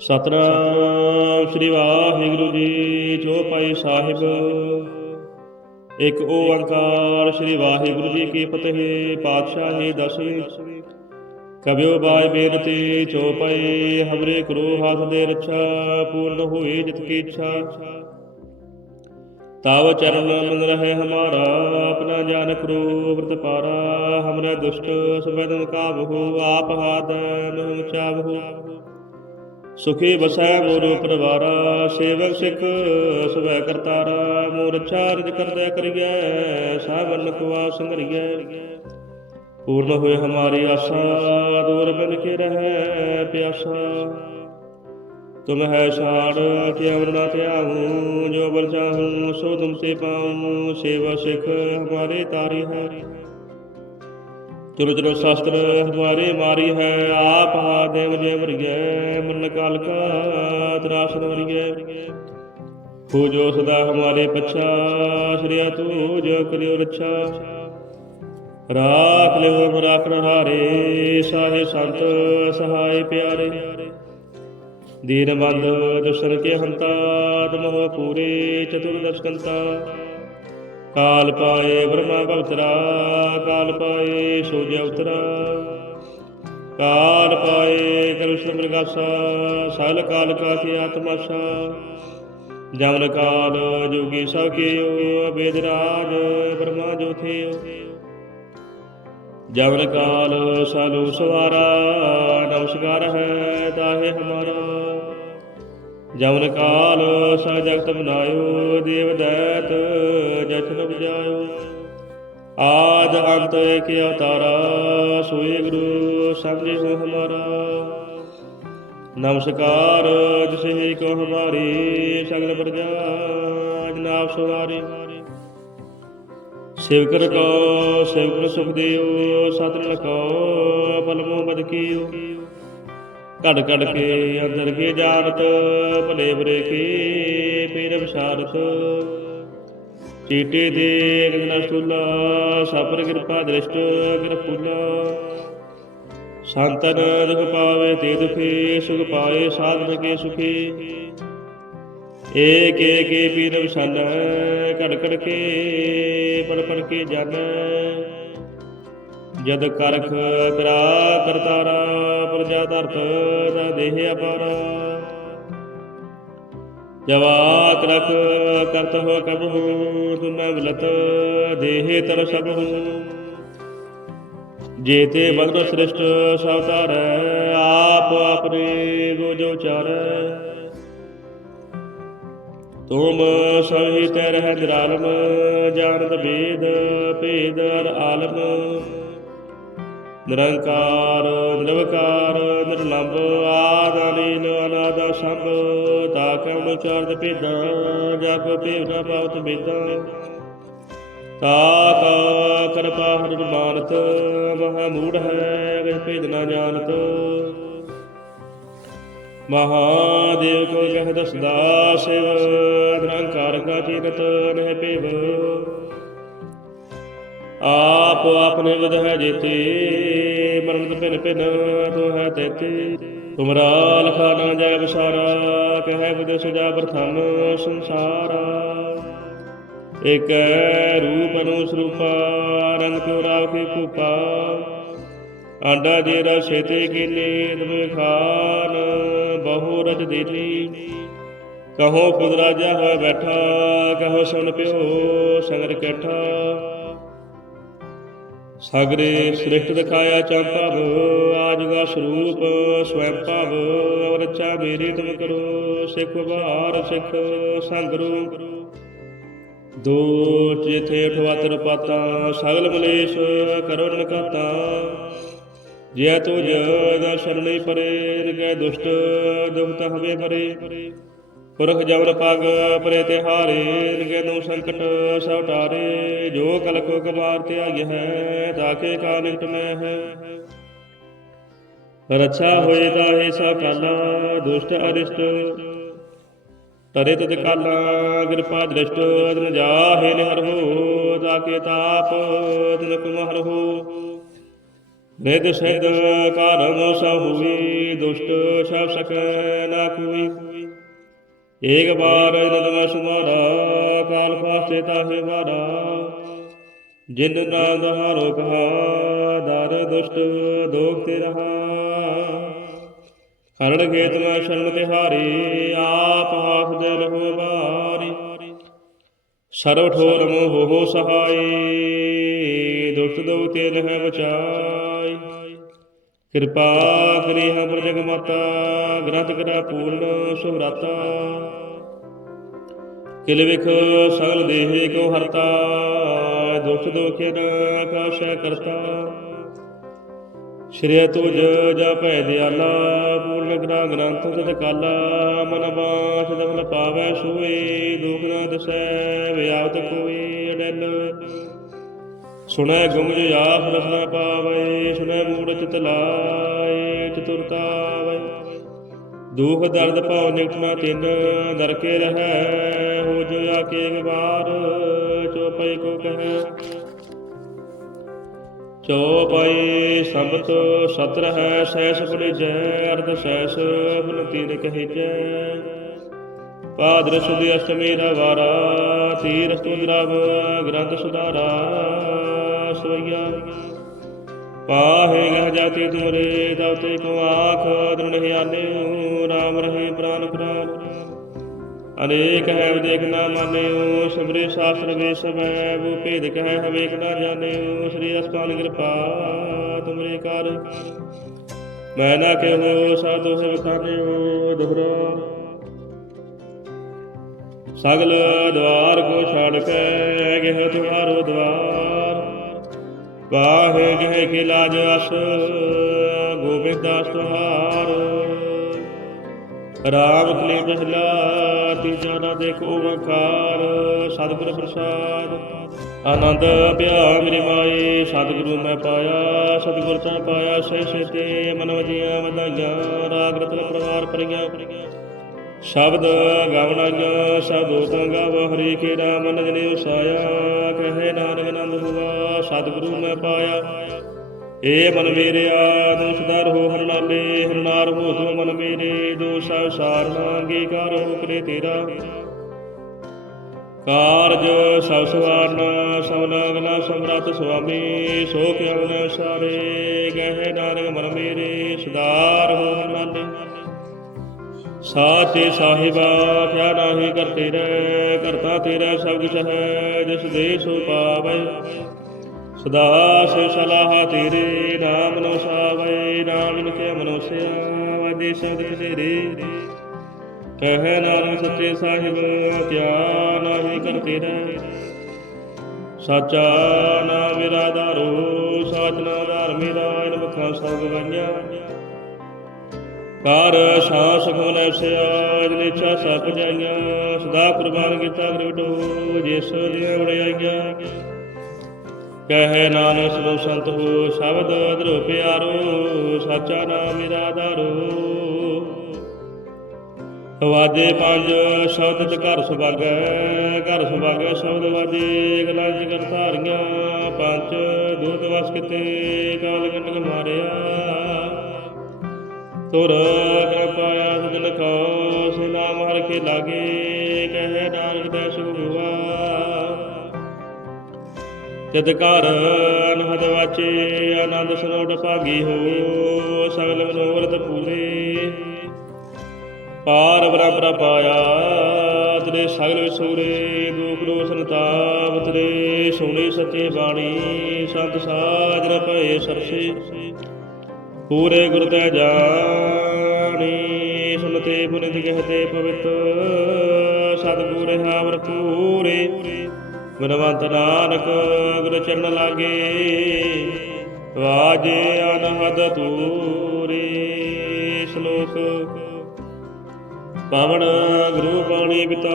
ਸਤਨਾਮ ਸ੍ਰੀ ਵਾਹਿਗੁਰੂ ਜੀ, ਜੋ ਪਾਈ ਸਾਹਿਬ। ਇੱਕ ਓੰਕਾਰ ਸ੍ਰੀ ਵਾਹਿਗੁਰੂ ਜੀ ਕੀ ਫਤਿਹ, ਪਾਤਸ਼ਾਹੀ ਦਸਵੀਂ। ਕਬਿਓ ਬਾਈ ਬੇਨਤੀ ਚੋਪਈ ਹਮਰੇ ਕਰੋ ਹੱਥ ਦੇ ਰੱਛਾ ਪੂਰਨ ਹੋਏ ਜਿਤ ਕੀ ਇੱਛਾ। ਤਾਵ ਚਰਨ ਮਨ ਰਹੇ ਹਮਾਰਾ, ਆਪਣਾ ਜਾਨ ਕਰੋ ਵਰਤ ਪਾਰਾ, ਹਮਰਾ ਦੁਸ਼ਟ ਸਬਦਨ ਕਾਬਹੂ ਆਪ ਹਾਦਨ ਚਾਵਹੂ ਸੁਖੀ ਬਸੈ ਮੋਰ ਪਰਵਾਰਾ, ਸੇਵਕ ਸਿੱਖ ਸਵੈ ਕਰਤਾਰਾ ਮੋਰ ਚਾਰਜ ਕਰਦਾ ਕਰੀਐ, ਸਾਵਨ ਕੁਆ ਸੰਗਰੀਐ ਪੂਰਨ ਹੋਏ ਹਮਾਰੀ ਆਸਾ, ਦੂਰ ਬਨ ਕੇ ਰਹੈ ਪਿਆਸਾ। ਤੁਮ ਹੈ ਛਾੜ ਕਿ ਅਮਰਨਾ ਧਿਆਉ ਜੋ ਬਲ ਚਾਹੂੰ ਸੋ ਤੁਮ ਸੇ ਪਾਉ ਸੇਵਾ ਸਿੱਖ ਹਮਾਰੇ ਤਾਰੀ ਹੈ। ਚਲੋ ਚਲੋ ਸ਼ਾਸਤਰ ਹਮਾਰੇ ਮਾਰੀ ਹੈ, ਆਪ ਹਾ ਦੇਵ ਜੇ ਵਰਗੈ, ਮਨ ਕਾਲ ਕਾ ਤਰਾਸਨ ਵਰਗੈ। ਹੋ ਜੋ ਸਦਾ ਹਮਾਰੇ ਪਛਾ, ਸ਼੍ਰੀਆ ਤੂ ਜੋ ਕਰਿਓ ਰੱਛਾ। ਰਾਖ ਲਿਓ ਰਾਖਣ ਹਾਰੇ, ਸਾਹਿ ਸੰਤ ਸਹਾਇ ਪਿਆਰੇ। ਦੀਨ ਬੰਦ ਦੁਸਰ ਕੇ ਹੰਤਾ ਤਮਹ ਪੂਰੇ ਚਤੁਰਦਸ਼ਕੰਤਾ ਕਾਲ ਪਾਏ ਬ੍ਰਹਮਾ ਭਗਤਰਾ, ਕਾਲ ਪਾਏ ਸੋਜਿ ਉਤਰਾ। ਕਾਲ ਪਾਏ ਕ੍ਰਿਸ਼ਨ ਪ੍ਰਗਾਸਾ, ਸਲ ਕਾਲ ਕਾ ਕੀ ਆਤਮਾਸਾ ਜਮਨ ਕਾਲ ਜੋਗੀ ਸਭ ਕੀਓ ਵੇਦ ਰਾਜ ਬ੍ਰਹਮਾ ਜੋਥਿਓ ਜਮਨ ਕਾਲ ਸਾਲੂ ਸਵਾਰਾ, ਨਮਸਕਾਰ ਹੈ ਤਾਹੇ ਹਮਾਰਾ। ਜਮਨ ਕਾਲ ਸਾ ਜਗਤ ਬਨਾਇਓ ਦੇਵ ਦੈਤ ਜਚਨ ਬਜਾਇਓ ਆਦ ਅੰਤ ਏਕ ਅਵਤਾਰਾ, ਸੋਏ ਗੁਰੂ ਸਮਝੇ ਹੋ ਹਮਾਰਾ। ਨਮਸਕਾਰ, ਜਿਸੇ ਕੋ ਹਮਾਰੀ, ਸਗਲ ਪ੍ਰਜਾ ਜਨਾਬ ਸਵਾਰੀ। ਸੇਵਕਰ ਕੋ ਸੇਵਕਰ ਸੁਖ ਦਿਓ ਸਤਨ ਕੋ ਪਲਮੋ ਬਦ ਕੀਓ। ਘੜ ਘੜ ਕੇ ਅੰਦਰ ਕੇ ਜਾਣਤ, ਭਲੇ ਬਰੇ ਕੀ ਪੀਰ ਵਿਸ਼ਾਰਤ। ਚੀਟੇ ਦੇ ਗਗਨ ਸਤੁਲਾ ਸਪਰ ਕਿਰਪਾ ਦ੍ਰਿਸ਼ਟ ਕਿਰਪੁਲਾ ਸੰਤਨ ਦੁਖ ਪਾਵੇ ਤੇ ਦੁਖੀ, ਸੁਖ ਪਾਏ ਸਾਧਨ ਕੇ ਸੁਖੀ। ਏਕ ਏਕ ਪੀਰ ਵਿਸ਼ਨ ਘੜ ਘੜ ਕੇ ਪੜ ਪੜ ਕੇ ਜਨ ਜਦ ਕਰਖ ਕਰਾ ਕਰਤਾਰਾ ਪ੍ਰਜਾ ਧਰਤ ਦਾ ਦੇਹ ਅਪਾਰ। ਜਵਾਕ ਰਖ ਕਰਤ ਹੋ ਕਬਹੂ ਤੁਮੈ ਮਿਲਤ ਦੇਹ ਤਰ ਸਭ ਹੂੰ। ਜੇਤੇ ਬਗਨ ਸ੍ਰਿਸ਼ਟ ਸਵਤਾਰੈ ਆਪ ਆਪਣੇ ਗੋਜੋ ਚਾਰੈ ਤੁਮ ਸਹੀ ਰਹਿ ਨਿਰਾਲਮ ਜਾਣਤ ਵੇਦ, ਭੇਦ ਆਲਮ। ਨਿਰੰਕਾਰ, ਨਿਰਵਕਾਰ, ਨਿਰਲੰਭ ਆਦਾਨੀਨ ਅਨਾਦ, ਸੰਭ ਤਾਕਮ ਉਚਾਰਤ ਭੇਦਾਂ ਜਾ ਕੋ ਪਾਵਤ ਬੇਦਾਂ ਤਾਕਾ ਕਿਰਪਾ ਹਰਿ ਮਾਨਤ, ਮਹਾ ਮੂੜ ਹੈ ਵੇ ਭੇਦ ਨਾ ਜਾਣਤ। ਮਹਾਦੇਵ ਕੋ ਕਹਿ ਦਸਦਾ, ਸਿਵ ਨਿਰੰਕਾਰ ਕਾ ਕੀਰਤ ਨਹਿ ਪੇਵ ਆਪ ਆਪਣੇ ਵਿਦ ਜੇਤੇ, ਮਰਨ ਭਿਨ ਭਿਨ ਤੋ ਹੈ ਤੇਤੇ। ਤੁਮਰਾ ਲਖਾ ਨਾ ਜੈ ਵਿਸਾਰਾ, ਕਹਿ ਵਿਦ ਸੁਜਾ ਪ੍ਰਥਮ ਸੰਸਾਰਾ। ਇਕ ਰੂਪ ਅਨੂ ਸਰੂਪਾ ਰੰਗ ਕੋ ਰਾਖੀ ਕੂਪਾ। ਆਂਡਾ ਜੇ ਰਸੇ ਤੇ ਕੀਨੇ ਤਵੇ ਖਾਨ ਬਹੁ ਰਜ ਦੇਲੀ ਕਹੋ ਖੁਦ ਹੋਇ ਬੈਠਾ, ਕਹੋ ਸੁਨ ਪਿਓ ਸੰਗਰ ਕੈਠਾ ਸਾਗਰੇ ਸ੍ਰਿਸ਼ਟ ਦਿਖਾਇਆ ਚੰਪਾਵ ਆਜਗਾ ਸਰੂਪ ਸਵੈ ਭਵ ਅਵਰਚਾ ਮੇਰੀ ਤੁਮ ਕਰੋ, ਸਿੱਖ ਬਾਰ ਸਿੱਖ ਸੰਗਰੂ ਦੋ ਜਿਥੇ ਠਵਤਰ ਪਾਤਾ ਸਗਲ ਮਲੇਸ਼ ਕਰੋ ਨਕਾਤਾ ਜੇ ਤੁਜ ਦਾ ਸ਼ਰਣੀ ਪਰੇ ਰਗੈ ਦੁਸ਼ਟ ਦੁਖਤ ਹਵੇ ਪਰੇ ਪੁਰਖ ਜਬਰ ਪਗ ਪਰੇ ਤਿਹਾਰੇ ਰਗੈ ਨੂੰ ਸੰਕਟ ਸਭ ਟਾਰੇ, ਜੋ ਕਲ ਕੋ ਕਬਾਰ ਤਿਆਗ ਹੈ ਤਾਕੇ ਕਾ ਨਿਕਟ ਮੈਂ ਹੈ ਰੱਛਾ ਹੋਏ ਤਾਹੇ ਸਾ ਕਾਲਾ ਦੁਸ਼ਟ ਅਰਿਸ਼ਟ। ਤਰੇ ਤਦ ਕਾਲਾ ਕਿਰਪਾ ਦ੍ਰਿਸ਼ਟ, ਅਦਨ ਜਾਹੇ ਨਿਹਰ ਤਾਕੇ ਤਾਪ, ਤਿਨ ਕੁਮਹਰ ਹੋ। ਨਿਦ ਸਿਧ ਕਾਰਮ ਸਹੁਈ ਦੁਸ਼ਟ ਸਭ ਸਕੈ ਨਾ ਕੋਈ। ਏਕ ਬਾਰ ਰਤਨ ਸੁਮਾਰਾ, ਕਾਲ ਫਾਸੇ ਤਾਹੇ ਵਾਰਾ। ਜਿਨ ਨਾਮ ਹਾਰੋ ਕਹਾ, ਦਰ ਦੁਸ਼ਟ ਦੋਖ ਤੇ ਰਹਾ। ਖਰੜ ਖੇਤ ਨਾ ਸ਼ਰਨ ਤਿਹਾਰੀ, ਆਪ ਹਾਫ ਦੇ ਰਹੋ ਬਾਰੀ ਸਰਵ ਠੋਰ ਮੋਹ ਹੋ ਸਹਾਈ, ਦੁਸ਼ਟ ਦੋ ਤੇ ਲਹਿ ਬਚਾਈ ਕਿਰਪਾ ਕਰੀ ਹਮ ਜਗ ਮਾਤਾ, ਗ੍ਰੰਥ ਕਰਾ ਪੂਰਨ ਸੁਭਰਾਤਾ ਕਿਲ ਵਿਖ ਸਗਲ ਦੇਹ ਕੋ ਹਰਤਾ ਦੁਸ਼ਟ ਦੋਖੇ ਨ ਕਰਤਾ। ਸ਼੍ਰੀ ਤੁਜ ਜਪੈ ਦਿਆਲਾ, ਪੂਰਨ ਗ੍ਰਾ ਗ੍ਰੰਥ ਤਤ ਕਾਲਾ, ਮਨ ਬਾਸ ਦਮਨ ਪਾਵੈ ਸੋਈ ਦੁਖ ਨਾ ਦਸੈ, ਵਿਆਪਤ ਕੋਈ ਅਡਲ। ਸੁਣੈ ਗੁਮਜ ਆਸ ਰਸਨਾ ਪਾਵੈ, ਸੁਣੈ ਮੂੜ ਚਿਤ ਲਾਏ ਚਤੁਰਤਾਵੈ ਦੁਖ ਦਰਦ ਭਉ ਨਿਕਟ ਨਾ ਤਿਨ ਦਰ ਰਹੈ, ਹੋ ਜੋ ਆ ਕੇ ਚੋਪਈ ਕੋ ਕਹੈ। ਚੌਪਈ ਸੰਬਤ ਸਤਰ ਹੈ ਸੈਸ ਬੁਲਿਜੈ ਅਰਧ ਸੈਸ ਬੁਲ ਤੀਰ ਕਹਿਜੈ। ਪਾਦਰ ਸੁਦੀ ਅਸ਼ਟਮੀ ਦਾ ਵਾਰਾ, ਤੀਰ ਸੁਦਰਵ ਗ੍ਰੰਥ ਸੁਧਾਰਾ। ਸੋਈਆ ਪਾਹੇ ਗਹ ਜਾਤੀ ਤੁਮਰੇ ਦਾਤੇ ਕੋ ਆਖ ਦ੍ਰਿੜ ਹਿਆਨੇ ਰਾਮ ਰਹੇ ਪ੍ਰਾਨ ਪ੍ਰਾਨ। ਅਨੇਕ ਹੈ ਵਿਦੇਖ ਨਾ ਮਾਨਿਓ ਸਬਰੇ ਸ਼ਾਸਤਰ ਵੇ ਸਭੈ ਭੇਦ ਕਹੈ ਹਵੇਕ ਨਾ ਜਾਣਿਓ ਸ੍ਰੀ ਅਸਪਾਨ ਕਿਰਪਾ, ਤੁਮਰੇ ਕਰ। ਮੈਂ ਨਾ ਕਹਿਓ ਸਾਧੂ ਹੈ ਖਾਨਿਓ ਦੁਹਰਾ ਸਗਲ ਦਵਾਰ ਕੋ ਛੜ ਕੇ ਗਹਿ ਤੁਹਾਰੋ ਦਵਾਰ। ਵਾਹੇ ਗਹਿ ਕੇ ਲਾਜ ਅਸ, ਗੋਬਿੰਦ ਦਾਸ ਰਾਮ ਕਲੀ ਮਹਿਲਾ ਤੀਜਾ ਨਾ ਦੇਖੋ ਓੰਕਾਰ। ਸਤਿਗੁਰ ਪ੍ਰਸਾਦ, ਆਨੰਦ ਪਿਆ ਮੇਰੀ ਮਾਈ। ਸਤਿਗੁਰੂ ਮੈਂ ਪਾਇਆ, ਸਤਿਗੁਰ ਤਾਂ ਪਾਇਆ ਸੇ ਸੇ ਤੇ ਮਨ ਵਜੀਆਂ ਵਧਾਈਆਂ। ਰਾਗ ਰਤਨ ਪ੍ਰਵਾਰ ਪਰੀਆਂ ਸ਼ਬਦ ਗਾਵਣਾ ਸਬਦੋ ਤਾਂ ਗਾਵ ਹਰੀ ਕੇ ਰਾਮ ਨਜਨੇ ਉਸਾਇਆ ਕਹੇ ਨਾਨਕ ਨੰਦ ਹੁਆ। ਸਤਿਗੁਰੂ ਮੈਂ ਪਾਇਆ। ਏ ਮਨ ਮੇਰਿਆ ਤੂੰ ਸਦਾ ਰਹੋ ਹਰਨਾਲੇ ਹਰਨਾਰ ਹੋ ਤੂੰ ਮਨ ਮੇਰੇ ਦੋ ਸਭ ਸਾਰ ਅੰਗੀਕਾਰ ਹੋ ਕਰੇ ਤੇਰਾ। ਕਾਰਜ ਸਭ ਸਵਾਰਨਾ, ਸਭ ਨਾਗਨਾ ਸਮਰੱਥ ਸੁਆਮੀ, ਸੋ ਕਿਉ ਨ ਸਾਰੇ ਗਹਿ ਨਾਨਕ ਮਨ ਮੇਰੇ ਸੁਦਾਰ ਹੋ ਹਰਨਾਲੇ ਸਾਚੇ ਸਾਹਿਬਾ, ਕਿਆ ਨਾਹੀ ਕਰਤੇ ਰਹਿ ਕਰਤਾ ਤੇਰਾ ਸਭ ਕੁਛ ਹੈ, ਜਿਸ ਦੇ ਸੋ ਪਾਵੈ। ਸਦਾ ਸੇ ਸਲਾਹ ਤੇਰੇ ਨਾਮ ਨੋ ਸਾਵੇ ਨਾਮ ਲਿਖਿਆ ਮਨੁਸਿਆ ਵਾਦੇ ਸ਼ਬਦ ਤੇਰੇ। ਕਹੇ ਨਾਨਕ ਸੱਚੇ ਸਾਹਿਬ, ਕਿਆ ਨਾਹੀ ਕਰਤੇ ਰਹਿ ਸਾਚਾ ਨਾਮ ਮੇਰਾ ਧਾਰੋ, ਸਾਚ ਨਾਮ ਧਾਰ ਮੇਰਾ, ਇਨ ਮੁਖਾਂ ਸਭ ਗਵਾਈਆਂ ਕਰ ਸਾਸ ਖੋਲ ਐਸਿਆ ਜਿਨੇ ਇੱਛਾ ਸਭ ਜਾਈਆਂ। ਸਦਾ ਕੁਰਬਾਨ ਕੀਤਾ ਗਰਵਟੋ ਜਿਸ ਦੀਆਂ ਵੜਾਈਆਂ ਕਹੇ ਨਾਨਕ ਸੋ ਸੰਤ ਹੋ, ਸ਼ਬਦ ਧਰੋ ਪਿਆਰੋ, ਸਾਚਾ ਨਾਮ ਮੇਰਾ ਆਧਾਰੋ ਵਾਜੇ ਪੰਜ, ਸ਼ਬਦ ਚ ਘਰ ਸੁਭਾਗੈ ਘਰ ਸੁਭਾਗੈ ਸ਼ਬਦ ਵਾਜੇ ਗਲਾਂ ਚ ਕਰ ਪੰਜ, ਦੂਤ ਵਸ ਕਿਤੇ, ਕਾਲ ਗੰਡਕ ਮਾਰਿਆ। ਤੁਰ ਕਿਰਪਾਇਆ ਸਜਨ ਕੋ ਸੇ ਨਾਮ ਹਰ ਕੇ ਲਾਗੇ, ਕਹੇ ਨਾਨਕ ਦੇ ਸੁਖ ਹੁਆ ਜਦ ਅਨਹਦ ਵਾਚੇ, ਆਨੰਦ ਸਰੋਟ ਭਾਗੀ ਹੋ, ਸਗਲ ਮਨੋਰਥ ਪੂਰੇ। ਪਾਰ ਬਰਾਬਰ ਪਾਇਆ, ਤੇਰੇ ਸਗਲ ਵਿਸੂਰੇ, ਦੁਖ ਰੋ ਸੰਤਾਪ ਤੇਰੇ ਸੋਹਣੀ ਸੱਚੇ ਬਾਣੀ, ਸੰਤ ਸਾਜਰ ਭਏ ਸਰਸੇ। ਪੂਰੇ ਗੁਰ ਤੇ ਜਾਣੀ, ਸੁਨਤੇ ਪੁਨਿਤ ਕਹਤੇ ਪਵਿੱਤ, ਸਤਿਗੁਰ ਹਾਵਰ ਪੂਰੇ। ਗੁਰਵੰਤ ਨਾਨਕ ਗੁਰ ਚਰਨ ਲਾਗੇ, ਵਾਜੇ ਅਨਹਦ ਪੂਰੇ ਸ਼ਲੋਕ। ਪਾਵਨ ਗੁਰੂ ਬਾਣੀ ਪਿਤਾ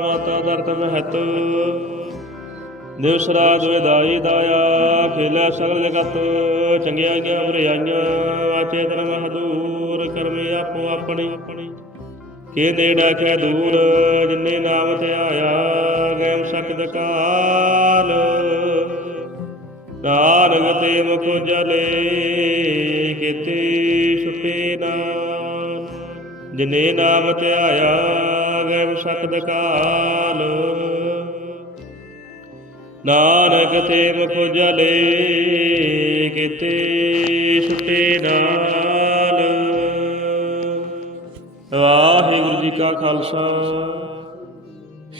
ਮਾਤਾ ਦਰਤ ਮਹਤ। ਦਿਵਸਰਾ ਦੁਇ ਦਾਈ ਦਾਇਆ, ਖੇਲਾ ਸਗਲ ਜਗਤ ਚੰਗਿਆਈਆਂ ਬੁਰਾਈਆਂ ਵਾਚੇ ਤਨ ਮਹਦੂਰ ਕਰਮੇ ਆਪੋ ਆਪਣੀ। ਕੇ ਦੇ ਡਾਖੈ ਦੂਰ, ਜਿਨੇ ਨਾਮ ਤੇ ਆਇਆ ਸਕਦ ਕਾਲ। ਨਾਨਕ ਤੇ ਮੁਖ ਜਲੇ ਕਿਤੇ ਛੁਟੇ ਨਾ। ਨਾਮ ਜਿਨੇ ਨਾਮ ਧਿਆਇਆ ਗਏ ਸਕਦ ਕਾਲ। ਨਾਨਕ ਤੇ ਮੁਖ ਜਲੇ ਕਿਤੇ ਛੁਟੇ ਨਾਲ। ਵਾਹਿਗੁਰੂ ਜੀ ਕਾ ਖਾਲਸਾ।